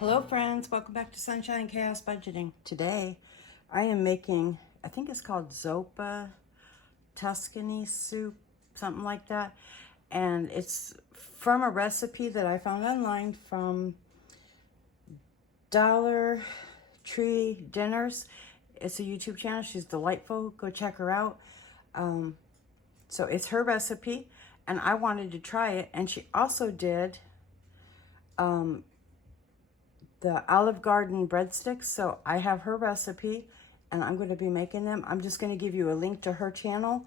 Hello friends, welcome back to Sunshine Chaos Budgeting. Today I am making, I think it's called Zoppa Tuscany soup, something like that. And it's from a recipe that I found online from Dollar Tree Dinners. It's a YouTube channel. She's delightful. Go check her out. So it's her recipe and I wanted to try it. And she also did the Olive Garden breadsticks. So I have her recipe and I'm going to be making them. I'm just going to give you a link to her channel,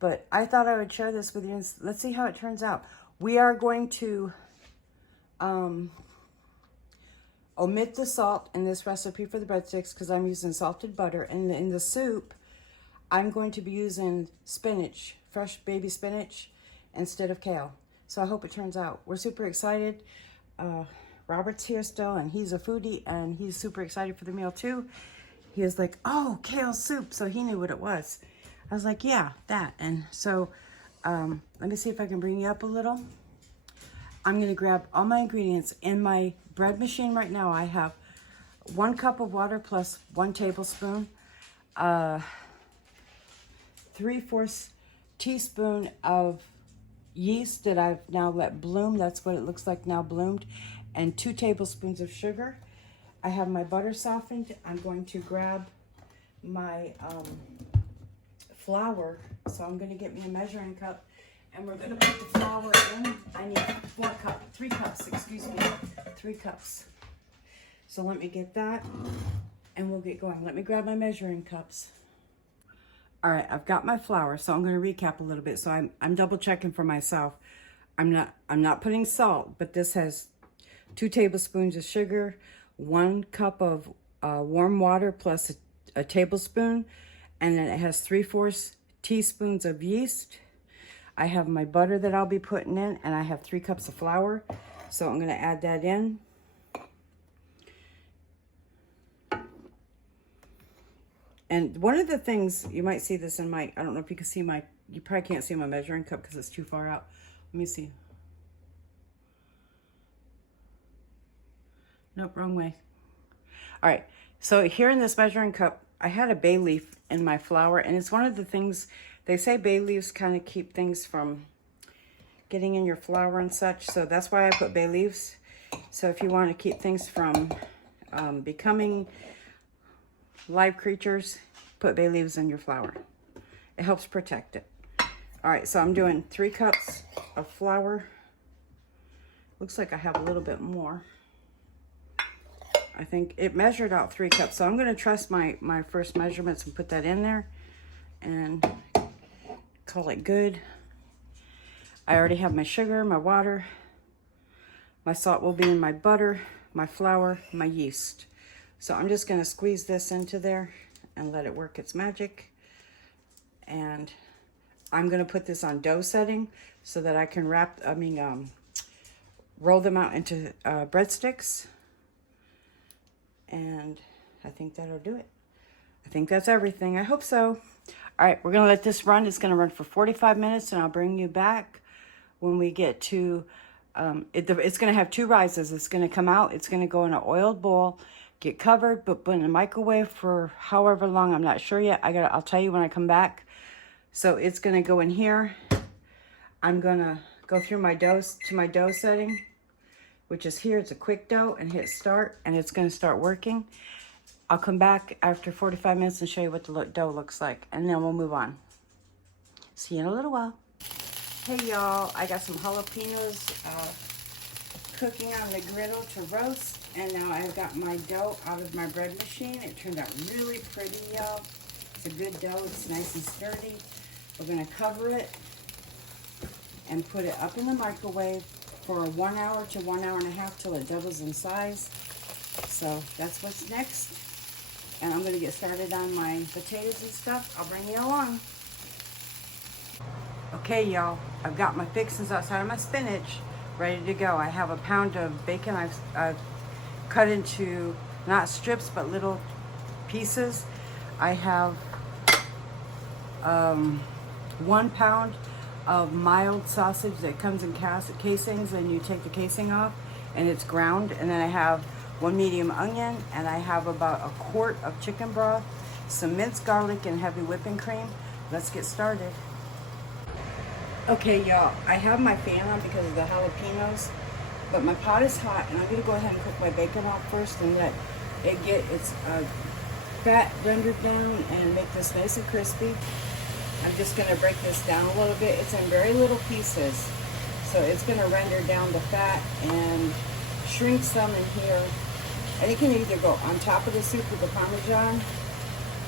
but I thought I would share this with you and let's see how it turns out. We are going to omit the salt in this recipe for the breadsticks because I'm using salted butter, and in the soup I'm going to be using spinach, fresh baby spinach instead of kale. So I hope it turns out. We're super excited. Robert's here still, and he's a foodie, and he's super excited for the meal too. He was like, oh, kale soup, so he knew what it was. I was like, yeah, that. And so let me see if I can bring you up a little. I'm going to grab all my ingredients. In my bread machine right now, I have 1 cup of water plus 1 tablespoon, 3/4 teaspoon of yeast that I've now let bloom. That's what it looks like now, bloomed. And 2 tablespoons of sugar. I have my butter softened. I'm going to grab my flour. So I'm going to get me a measuring cup, and we're going to put the flour in. I need 3 cups, excuse me, 3 cups. So let me get that, and we'll get going. Let me grab my measuring cups. All right, I've got my flour, so I'm going to recap a little bit. So I'm double checking for myself. I'm not putting salt, but this has 2 tablespoons of sugar, 1 cup of warm water plus a tablespoon, and then it has 3/4 teaspoons of yeast. I have my butter that I'll be putting in, and I have 3 cups of flour. So I'm going to add that in. And one of the things, you might see this in my, I don't know if you can see my, you probably can't see my measuring cup because it's too far out. Let me see. Nope, wrong way. All right, so here in this measuring cup, I had a bay leaf in my flour, and it's one of the things, they say bay leaves kind of keep things from getting in your flour and such, so that's why I put bay leaves. So if you want to keep things from becoming live creatures, put bay leaves in your flour. It helps protect it. All right, so I'm doing 3 cups of flour. Looks like I have a little bit more. I think it measured out 3 cups, so I'm going to trust my first measurements and put that in there and call it good. I already have my sugar, my water, my salt will be in my butter, my flour, my yeast. So I'm just going to squeeze this into there and let it work its magic. And I'm going to put this on dough setting so that I can roll them out into breadsticks. And I think that'll do it. I think that's everything. I hope so. All right, we're going to let this run. It's going to run for 45 minutes, and I'll bring you back when we get to, it's going to have 2 rises. It's going to come out. It's going to go in an oiled bowl, get covered, but put in the microwave for however long. I'm not sure yet. I'll tell you when I come back. So it's going to go in here. I'm going to go through my dough to my dough setting, which is here. It's a quick dough, and hit start, and it's going to start working. I'll come back after 45 minutes and show you what the dough looks like, and then we'll move on. See you in a little while. Hey y'all, I got some jalapenos cooking on the griddle to roast, and now I've got my dough out of my bread machine. It turned out really pretty, y'all. It's a good dough. It's nice and sturdy. We're going to cover it and put it up in the microwave for 1 hour to 1.5 hours till it doubles in size. So that's what's next. And I'm going to get started on my potatoes and stuff. I'll bring you along. Okay, y'all, I've got my fixings outside of my spinach ready to go. I have a pound of bacon I've cut into not strips but little pieces. I have 1 pound of mild sausage that comes in casings, and you take the casing off and it's ground. And then I have 1 medium onion, and I have about a quart of chicken broth, some minced garlic, and heavy whipping cream. Let's get started. Okay, y'all, I have my fan on because of the jalapenos, but my pot is hot, and I'm gonna go ahead and cook my bacon off first and let it get its fat rendered down and make this nice and crispy. I'm just gonna break this down a little bit. It's in very little pieces, so it's gonna render down the fat and shrink some in here. And you can either go on top of the soup with the Parmesan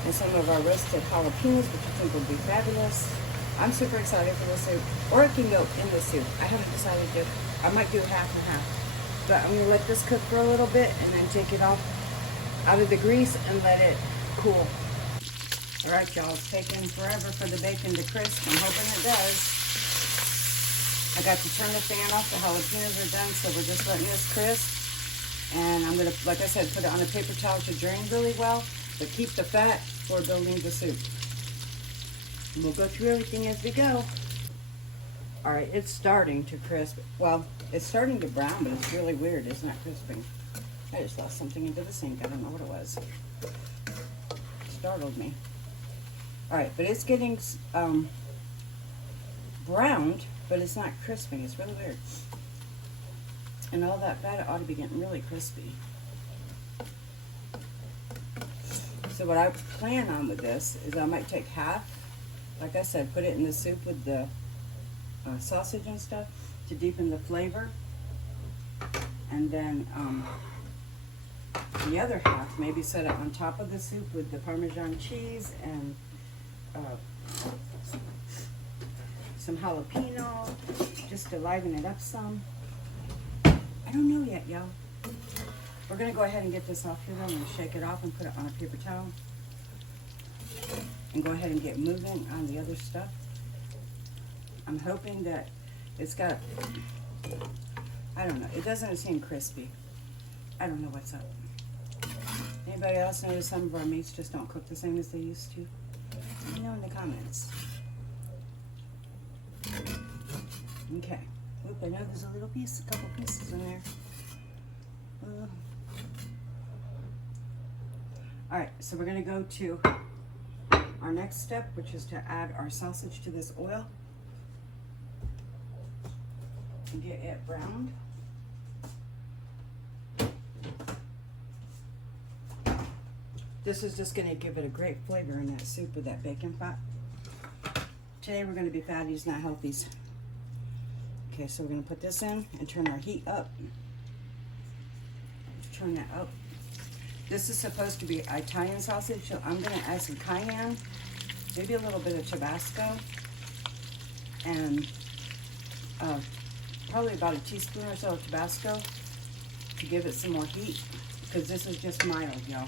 and some of our roasted jalapenos, which I think would be fabulous. I'm super excited for the soup. Or it can go in the soup. I haven't decided yet. I might do half and half. But I'm gonna let this cook for a little bit and then take it off out of the grease and let it cool. All right, y'all, it's taking forever for the bacon to crisp. I'm hoping it does. I got to turn the fan off. The jalapenos are done, so we're just letting this crisp. And I'm gonna, like I said, put it on a paper towel to drain really well, but keep the fat for building the soup. And we'll go through everything as we go. All right, it's starting to crisp. Well, it's starting to brown, but it's really weird. It's not crisping. I just lost something into the sink. I don't know what it was. It startled me. All right, but it's getting browned, but it's not crisping. It's really weird. And all that fat ought to be getting really crispy. So what I plan on with this is I might take half, like I said, put it in the soup with the sausage and stuff to deepen the flavor. And then the other half, maybe set it on top of the soup with the Parmesan cheese and some jalapeno, just to liven it up some. I don't know yet, y'all. We're gonna go ahead and get this off here. I'm gonna shake it off and put it on a paper towel. And go ahead and get moving on the other stuff. I'm hoping that it's got, I don't know, it doesn't seem crispy. I don't know what's up. Anybody else notice some of our meats just don't cook the same as they used to? Let me know in the comments. Okay. Oop, I know there's a little piece, a couple pieces in there. All right, so we're gonna go to our next step, which is to add our sausage to this oil and get it browned. This is just gonna give it a great flavor in that soup with that bacon fat. Today we're gonna be fatties, not healthies. Okay, so we're gonna put this in and turn our heat up. Turn that up. This is supposed to be Italian sausage, so I'm gonna add some cayenne, maybe a little bit of Tabasco, and probably about a teaspoon or so of Tabasco to give it some more heat, because this is just mild, y'all.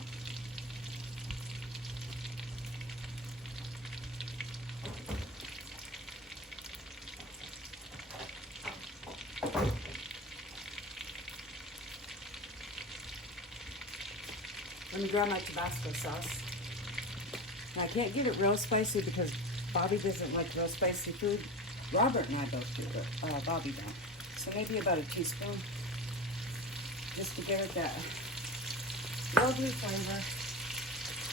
Let me grab my Tabasco sauce. Now, I can't get it real spicy because Bobby doesn't like real spicy food. Robert and I both do, but Bobby don't. So maybe about a teaspoon, just to give it that lovely flavor.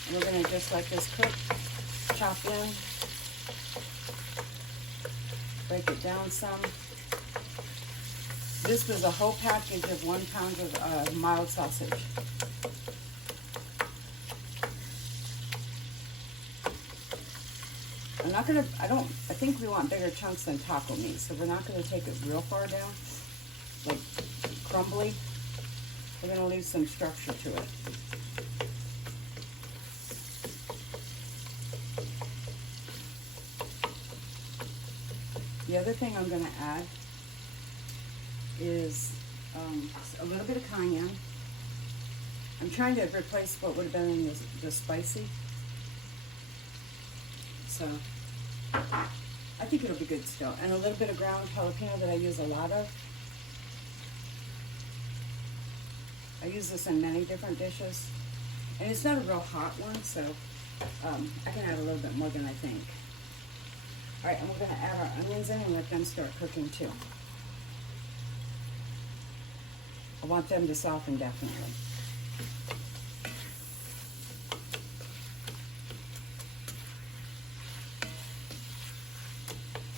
And we're gonna just let this cook, chop in, break it down some. This was a whole package of 1 pound of mild sausage. I think we want bigger chunks than taco meat, so we're not gonna take it real far down, like crumbly. We're gonna leave some structure to it. The other thing I'm gonna add is a little bit of cayenne. I'm trying to replace what would have been in the spicy. So I think it'll be good still. And a little bit of ground jalapeno that I use a lot of. I use this in many different dishes. And it's not a real hot one, so I can add a little bit more than I think. All right, and we're gonna add our onions in and let them start cooking too. I want them to soften definitely.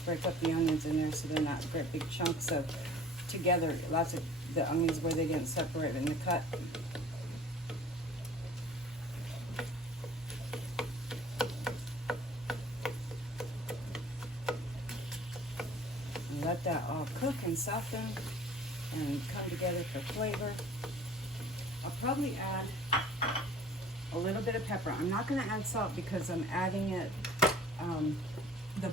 Break up the onions in there so they're not great big chunks of together. Lots of the onions where they didn't separate in the cut. And let that all cook and soften and come together for flavor. I'll probably add a little bit of pepper. I'm not going to add salt because I'm adding it the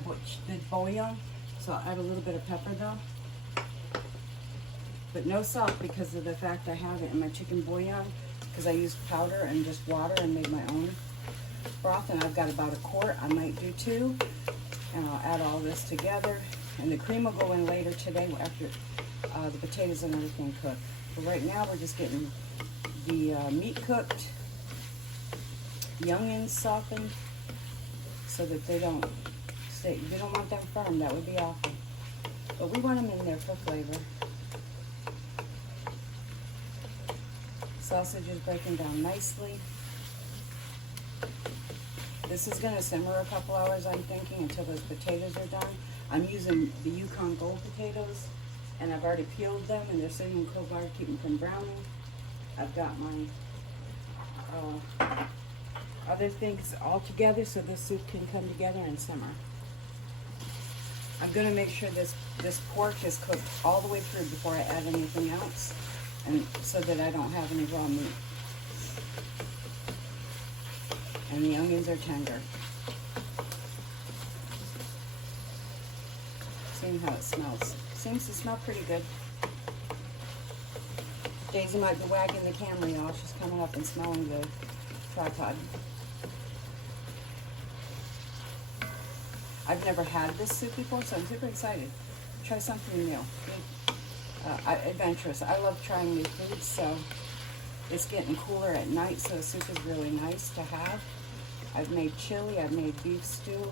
bouillon, so I'll add a little bit of pepper though, but no salt because of the fact I have it in my chicken bouillon, because I used powder and just water and made my own broth, and I've got about a quart. I might do 2, and I'll add all this together, and the cream will go in later today after the potatoes and everything cook. But right now we're just getting the meat cooked, the onions softened so that they don't stay. You don't want them firm, that would be awful. But we want them in there for flavor. Sausage is breaking down nicely. This is going to simmer a couple hours, I'm thinking, until those potatoes are done. I'm using the Yukon Gold potatoes, and I've already peeled them, and they're sitting in cold water, keeping from browning. I've got my other things all together so this soup can come together and simmer. I'm going to make sure this pork is cooked all the way through before I add anything else, and so that I don't have any raw meat. And the onions are tender. Seeing how it smells. Seems to smell pretty good. Daisy might be wagging the camera, y'all. She's coming up and smelling the tripod. I've never had this soup before, so I'm super excited. Try something new. Adventurous. I love trying new foods, so it's getting cooler at night, so the soup is really nice to have. I've made chili, I've made beef stew.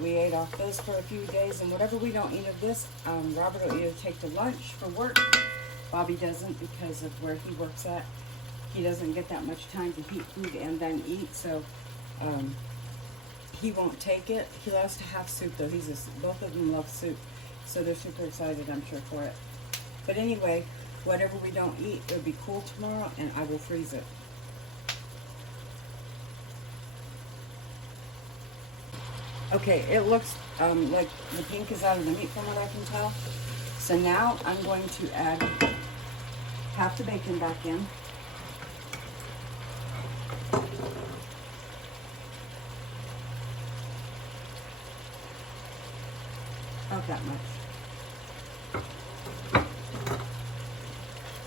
We ate off this for a few days, and whatever we don't eat of this, Robert will either take to lunch for work. Bobby doesn't because of where he works at. He doesn't get that much time to heat food and then eat, so he won't take it. He loves to have soup though. Both of them love soup, so they're super excited, I'm sure, for it. But anyway, whatever we don't eat, it'll be cool tomorrow, and I will freeze it. Okay, it looks like the pink is out of the meat from what I can tell. So now I'm going to add half the bacon back in. About that much.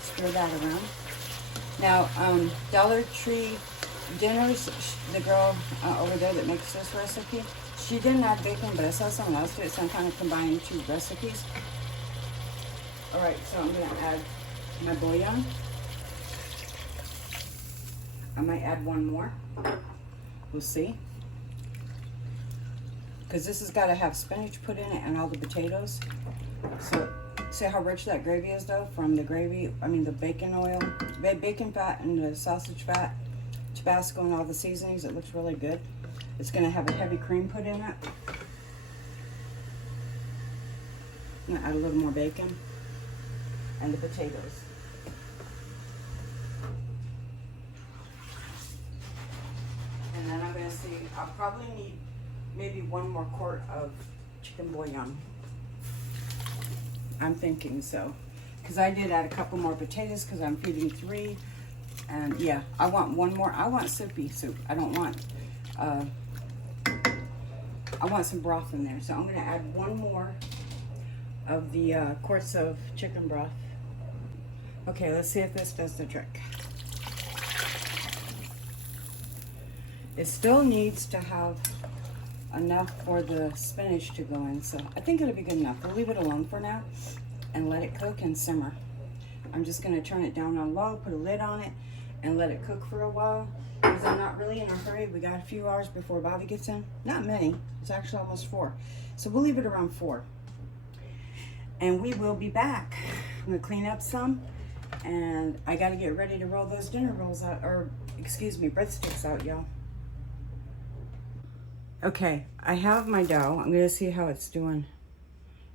Stir that around. Now, Dollar Tree Dinners, the girl over there that makes this recipe, she didn't add bacon, but I saw someone else do it, so I'm kind of combining 2 recipes. Alright, so I'm going to add my bouillon. I might add 1 more. We'll see. Because this has got to have spinach put in it and all the potatoes. So, see how rich that gravy is though? From the gravy, the bacon oil, bacon fat and the sausage fat, Tabasco and all the seasonings. It looks really good. It's going to have a heavy cream put in it. I'm going to add a little more bacon and the potatoes. And then I'm going to see, I'll probably need maybe 1 more quart of chicken bouillon. I'm thinking so. Because I did add a couple more potatoes because I'm feeding 3. And yeah, I want 1 more. I want soupy soup. I don't want, I want some broth in there. So I'm going to add 1 more of the quarts of chicken broth. Okay, let's see if this does the trick. It still needs to have enough for the spinach to go in, so I think it'll be good enough. We'll leave it alone for now and let it cook and simmer. I'm just going to turn it down on low, put a lid on it, and let it cook for a while, because I'm not really in a hurry. We got a few hours before Bobby gets in. Not many. It's actually almost 4. So we'll leave it around 4. And we will be back. I'm going to clean up some, And I got to get ready to roll those dinner rolls out, or excuse me, breadsticks out, y'all. Okay, I have my dough. I'm going to see how it's doing.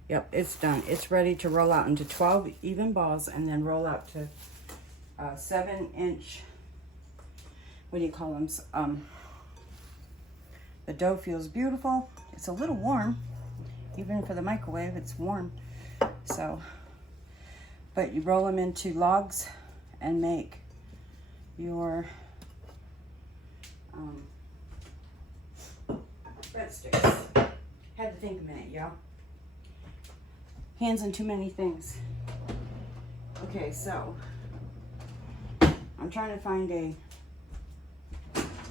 Yep, it's done. It's ready to roll out into 12 even balls and then roll out to 7-inch, what do you call them? The dough feels beautiful. It's a little warm. Even for the microwave, it's warm. So, but you roll them into logs and make your breadsticks. Had to think a minute, y'all. Hands in too many things. Okay, so I'm trying to find a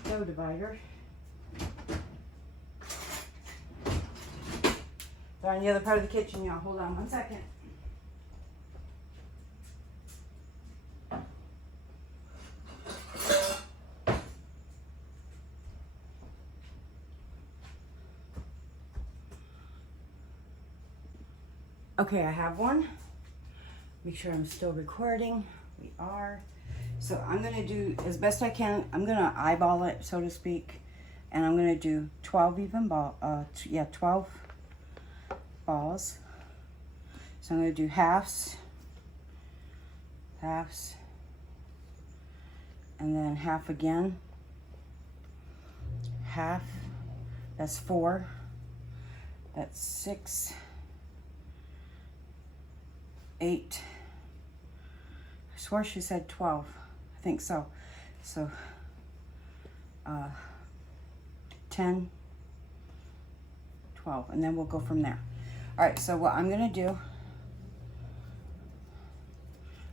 dough divider. They're on the other part of the kitchen, y'all. Hold on 1 second. Okay, I have one. Make sure I'm still recording. We are. So I'm gonna do as best I can. I'm gonna eyeball it, so to speak, and I'm gonna do 12 even 12 balls. So I'm gonna do halves, and then half again, half. That's 4. That's 6. 8. I swear she said 12. I think so. So 10, 12, and then we'll go from there. All right, so what I'm gonna do,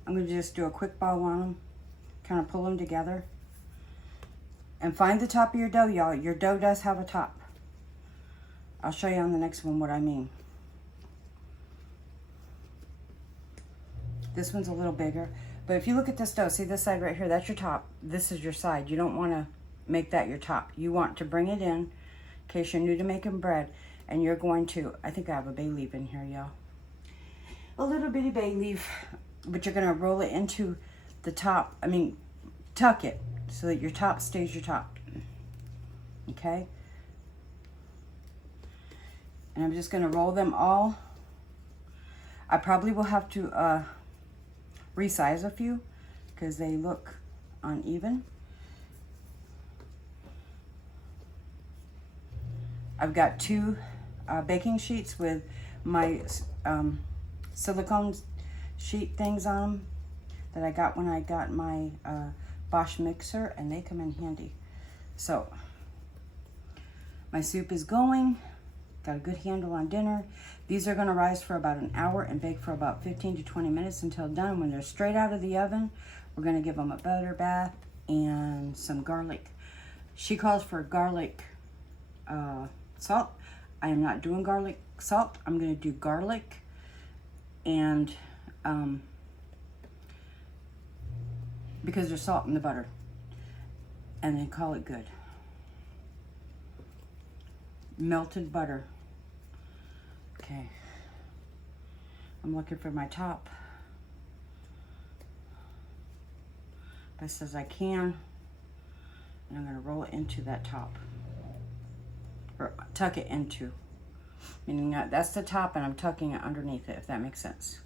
I'm gonna just do a quick bow on them, kind of pull them together, and find the top of your dough, y'all. Your dough does have a top. I'll show you on the next one what I mean. This one's a little bigger, but if you look at this dough, see this side right here, that's your top. This is your side. You don't want to make that your top. You want to bring it in case you're new to making bread, and you're going to, I think I have a bay leaf in here, y'all. A little bitty bay leaf, but you're going to roll it into the top. I mean, tuck it so that your top stays your top. Okay? And I'm just going to roll them all. I probably will have to resize a few because they look uneven. I've got 2 baking sheets with my silicone sheet things on them that I got when I got my Bosch mixer, and they come in handy. So my soup is going. Got a good handle on dinner. These are going to rise for about an hour and bake for about 15 to 20 minutes until done. When they're straight out of the oven, we're going to give them a butter bath and some garlic. She calls for garlic salt. I am not doing garlic salt. I'm going to do garlic and because there's salt in the butter, and then call it good. Melted butter. Okay, I'm looking for my top best as I can, and I'm going to roll it into that top, or tuck it into, meaning that that's the top and I'm tucking it underneath it, if that makes sense.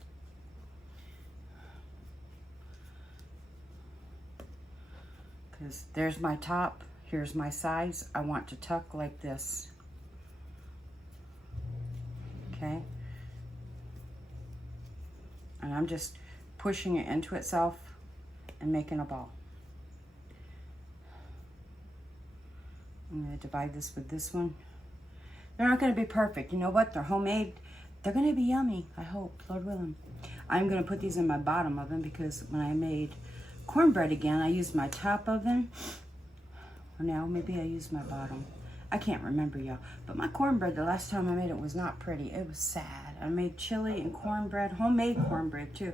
Because there's my top, here's my sides. I want to tuck like this. Okay, and I'm just pushing it into itself and making a ball. I'm going to divide this with this one. They're not going to be perfect. You know what? They're homemade. They're going to be yummy, I hope, Lord willing. I'm going to put these in my bottom oven because when I made cornbread again, I used my top oven. Or now maybe I used my bottom. I can't remember, y'all. But my cornbread, the last time I made it, was not pretty. It was sad. I made chili and cornbread, homemade cornbread too.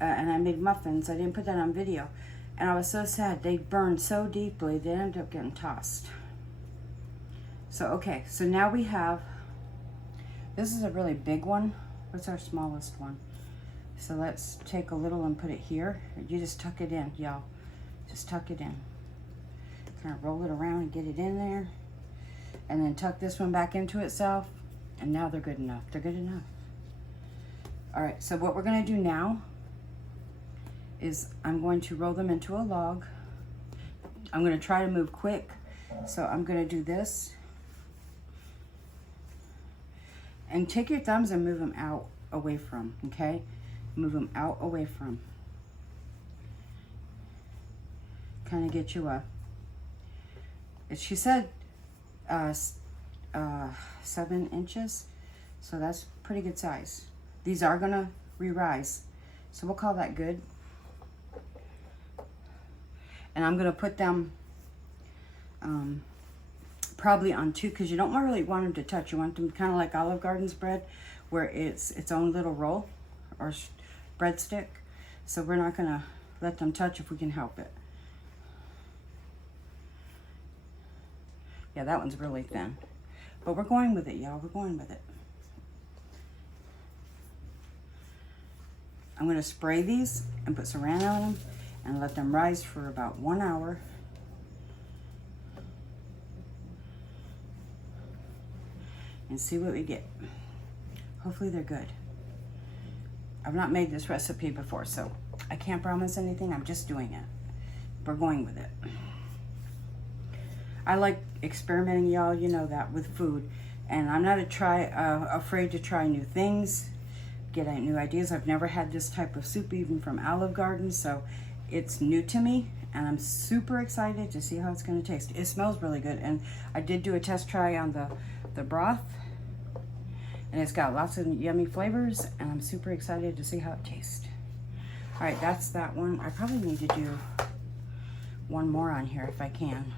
And I made muffins. I didn't put that on video. And I was so sad. They burned so deeply, they ended up getting tossed. So, okay. So now we have, this is a really big one. What's our smallest one? So let's take a little and put it here. You just tuck it in, y'all. Just tuck it in. Kind of roll it around and get it in there. And then tuck this one back into itself. And now they're good enough. They're good enough. All right, so what we're gonna do now is I'm going to roll them into a log. I'm gonna try to move quick. So I'm gonna do this. And take your thumbs and move them out away from, okay? Move them out away from. Kind of get you a, she said 7 inches. So that's pretty good size. These are gonna re-rise. So we'll call that good. And I'm gonna put them probably on 2, because you don't really want them to touch. You want them kind of like Olive Garden's bread, where it's its own little roll or breadstick. So we're not gonna let them touch if we can help it. Yeah, that one's really thin. But we're going with it, y'all. We're going with it. I'm gonna spray these and put saran on them and let them rise for about 1 hour. And see what we get. Hopefully they're good. I've not made this recipe before, so I can't promise anything. I'm just doing it. We're going with it. I like experimenting, y'all. You know that, with food. And I'm not afraid to try new things, get new ideas. I've never had this type of soup even from Olive Garden, so it's new to me. And I'm super excited to see how it's going to taste. It smells really good. And I did do a test try on the broth. And it's got lots of yummy flavors, and I'm super excited to see how it tastes. All right, that's that one. I probably need to do one more on here if I can,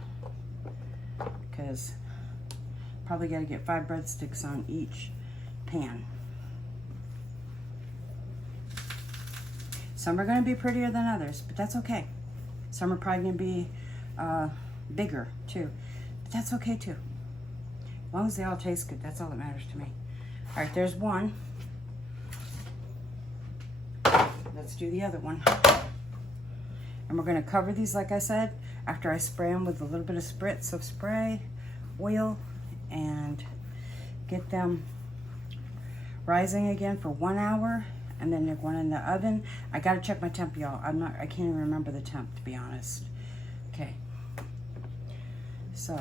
because probably got to get 5 breadsticks on each pan. Some are going to be prettier than others, but that's okay. Some are probably going to be bigger too, but that's okay too. As long as they all taste good, that's all that matters to me. All right, there's one. Let's do the other one. And we're gonna cover these, like I said, after I spray them with a little bit of spritz of spray, oil, and get them rising again for 1 hour, and then they're going in the oven. I gotta check my temp, y'all. I can't even remember the temp, to be honest. Okay. So.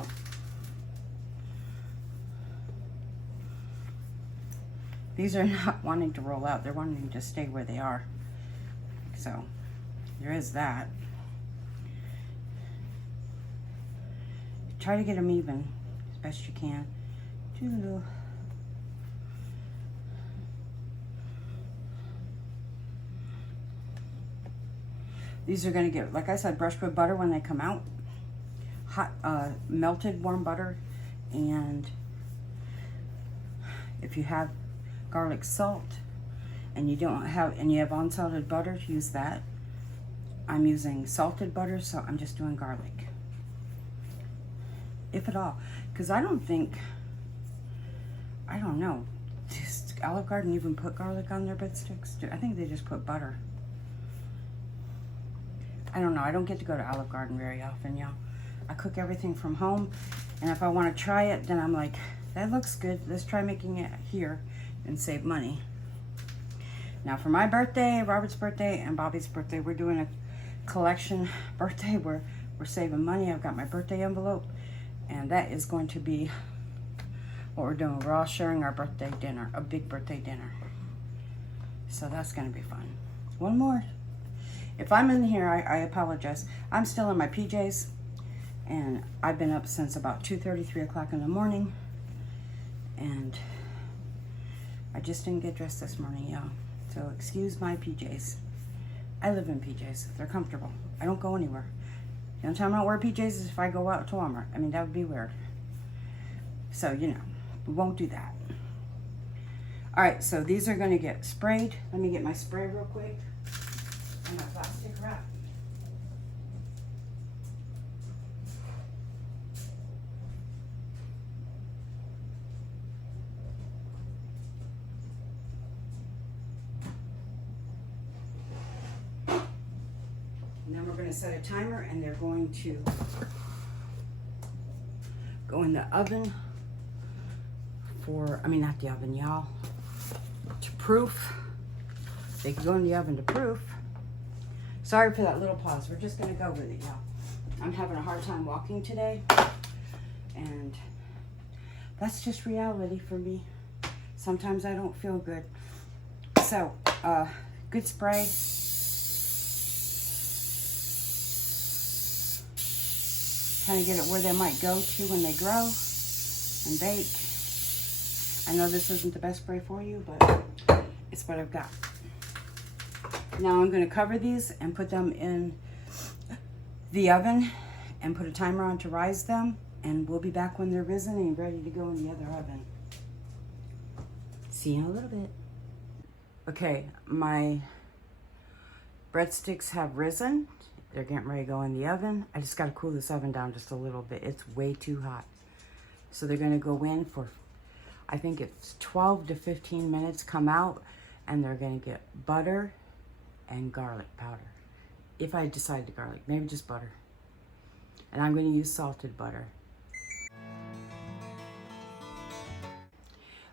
These are not wanting to roll out. They're wanting to stay where they are. So, there is that. Try to get them even as best you can. These are going to get, like I said, brushed with butter when they come out. Hot, melted warm butter. And if you have garlic salt and you don't have, and you have unsalted butter, use that. I'm using salted butter, so I'm just doing garlic, if at all, because I don't know, does Olive Garden even put garlic on their breadsticks? I think they just put butter. I don't know. I don't get to go to Olive Garden very often, y'all. I cook everything from home, and if I want to try it, then I'm like, that looks good, let's try making it here and save money. Now for my birthday, Robert's birthday, and Bobby's birthday, we're doing a collection birthday where we're saving money. I've got my birthday envelope, and that is going to be what we're doing. We're all sharing our birthday dinner, a big birthday dinner. So that's going to be fun. One more. If I'm in here, I apologize. I'm still in my PJs, and I've been up since about 2:30, 3 o'clock in the morning, and I just didn't get dressed this morning, y'all. So excuse my PJs. I live in PJs. They're comfortable. I don't go anywhere. The only time I don't wear PJs is if I go out to Walmart. I mean, that would be weird. So, you know, we won't do that. All right, so these are going to get sprayed. Let me get my spray real quick and my plastic wrap. to set a timer, and they're going to go in the oven for, I mean, not the oven, y'all, to proof. They can go in the oven to proof. Sorry for that little pause. We're just going to go with it, y'all. I'm having a hard time walking today, and that's just reality for me. Sometimes I don't feel good. So, good spray. Kind of get it where they might go to when they grow and bake. I know this isn't the best spray for you, but it's what I've got. Now I'm going to cover these and put them in the oven and put a timer on to rise them, and we'll be back when they're risen and ready to go in the other oven. See you in a little bit. Okay, my breadsticks have risen. They're getting ready to go in the oven. I just got to cool this oven down just a little bit. It's way too hot. So they're going to go in for, I think it's 12 to 15 minutes, come out, and they're going to get butter and garlic powder. If I decide to garlic, maybe just butter. And I'm going to use salted butter.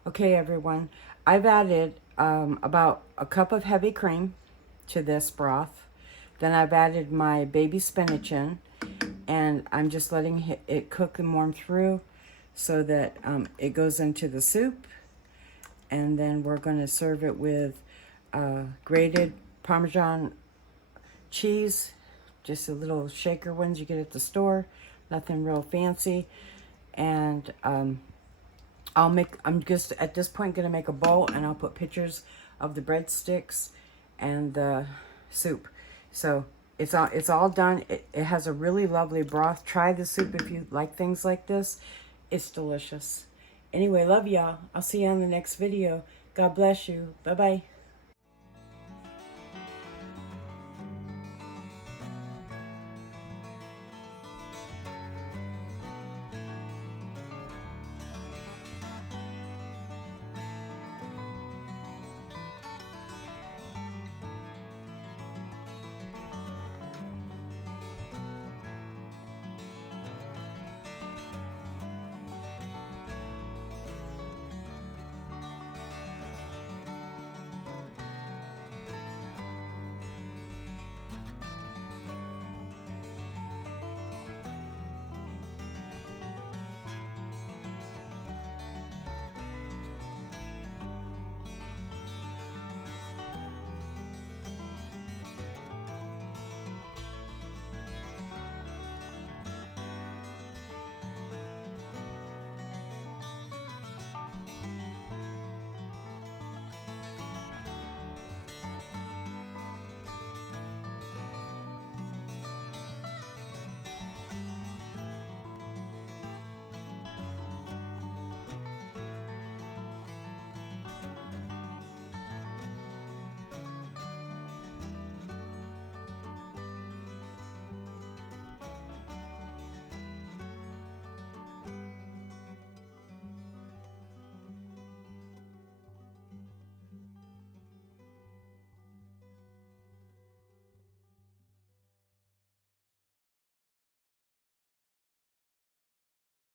Okay, everyone. I've added about a cup of heavy cream to this broth. Then I've added my baby spinach in, and I'm just letting it cook and warm through so that it goes into the soup. And then we're going to serve it with grated Parmesan cheese, just the little shaker ones you get at the store, nothing real fancy. And I'm just at this point going to make a bowl, and I'll put pictures of the breadsticks and the soup. So it's all done. It has a really lovely broth. Try the soup if you like things like this. It's delicious. Anyway, love y'all. I'll see you on the next video. God bless you. Bye-bye.